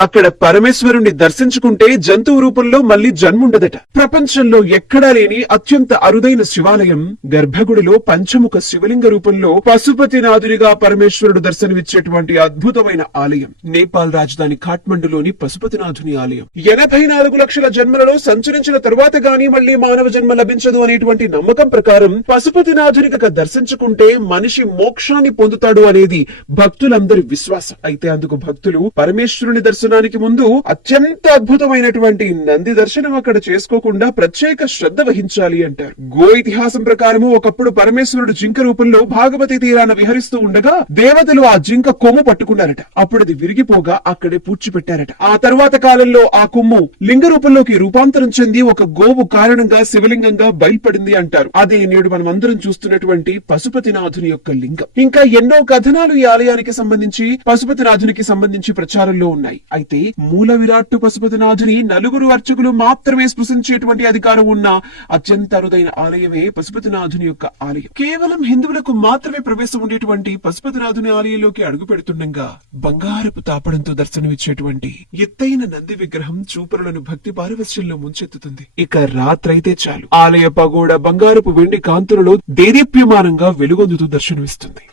అక్కడ పరమేశ్వరుణ్ణి దర్శించుకుంటే జంతువు రూపంలో మళ్లీ జన్ముండదట. ప్రపంచంలో ఎక్కడా లేని అత్యంత అరుదైన శివాలయం గర్భగుడిలో పంచముఖ శివలింగ రూపంలో పశుపతినాథునిగా పరమేశ్వరుడు దర్శనమిచ్చేటువంటి అద్భుతమైన ఆలయం నేపాల్ రాజధాని ఖాట్మండులోని పశుపతినాథుని ఆలయం. 84 లక్షల జన్మలలో సంచరించిన తరువాత గాని మళ్లీ మానవ జన్మ లభించదు అనేటువంటి నమ్మకం ప్రకారం పశుపతినాథుని దర్శించుకుంటే మనిషి మోక్షాన్ని పొందుతాడు అనేది భక్తులందరి విశ్వాసం. అయితే అందుకు భక్తులు పరమేశ్వరుని దర్శనానికి ముందు అత్యంత అద్భుతమైనటువంటి నంది దర్శనం అక్కడ చేసుకోకుండా ప్రత్యేక శ్రద్ధ వహించాలి అంటారు. గో ఇతిహాసం ప్రకారము ఒకప్పుడు పరమేశ్వరుడు జింక రూపంలో భాగవతి తీరాన విహరిస్తూ ఉండగా దేవతలు ఆ జింక కొమ్ము పట్టుకున్నారట. అప్పుడు అది విరిగిపోగా అక్కడే పూడ్చిపెట్టారట. ఆ తర్వాత కాలంలో ఆ కొమ్ము లింగ రూపంలోకి రూపాంతరం చెంది ఒక గోవు కారణంగా శివలింగంగా బయల్పడింది అంటారు. అదే నేడు మనం అందరం చూస్తున్నటువంటి పశుపతినాథుని యొక్క లింగం. ఇంకా ఎన్నో కథనాలు ఈ ఆలయానికి సంబంధించి పశుపతినాథునికి సంబంధించి ప్రచారంలో ఉన్నాయి. అయితే మూల విరాట్టు పశుపతినాథుని నలుగురు అర్చకులు మాత్రమే స్పృశించేటువంటి అధికారం ఉన్న అత్యంత అరుదైన ఆలయమే పశుపతినాథుని యొక్క ఆలయం. కేవలం హిందువులకు మాత్రమే ప్రవేశం ఉండేటువంటి పశుపతినాథుని ఆలయంలోకి అడుగు పెడుతుండగా బంగారపు తాపడంతో దర్శనమిచ్చేటువంటి ఎత్తైన నంది విగ్రహం చూపరులను భక్తి పారవశ్యంలో ముంచెత్తుతుంది. ఇక రాత్రైతే చాలు ఆలయ పగోడ బంగారపు వెండి కాంతులలో దేదీప్యమానంగా వెలుగొందుతూ దర్శనమిస్తుంది.